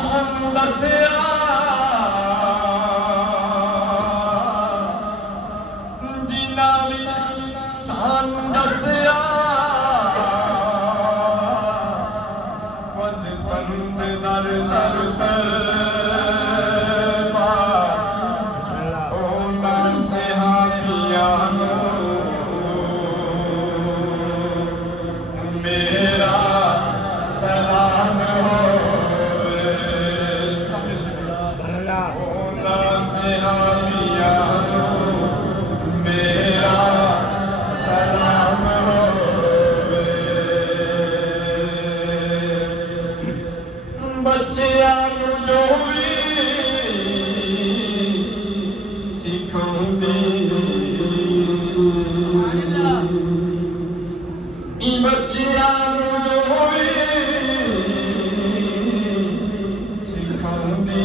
ਸਾਨੂੰ ਦੱਸਿਆ ਜਿਨ੍ਹਾਂ ਵੀ ਸਾਨੂੰ ਦੱਸਿਆ ਕੁਝ ਬੰਦੇ ਦਰ ਦਰ ਤੇ ਉਹਨਾਂ ਸਹਾਬੀਆਂ ਨੂੰ ਮੇਰਾ ਸਲਾਮ ਹੋਵੇ। ਉਹਨਾਂ ਸਹਾਬੀਆਂ ਨੂੰ ਮੇਰਾ ਸਲਾਮ ਹੋਵੇ। ਬੱਚਿਆਂ ਨੂੰ ਜੋ ਵੀ ਸਿਖਾਉਂਦੀ ਬੱਚਿਆਂ ਨੂੰ ਜੋ ਵੀ ਸਿਖਾਉਂਦੀ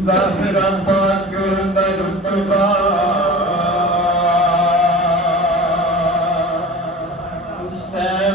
ਜ਼ਾਹਿਰਾ ਪਾਕ ਦਾ ਰੁਤਬਾ ਸੈ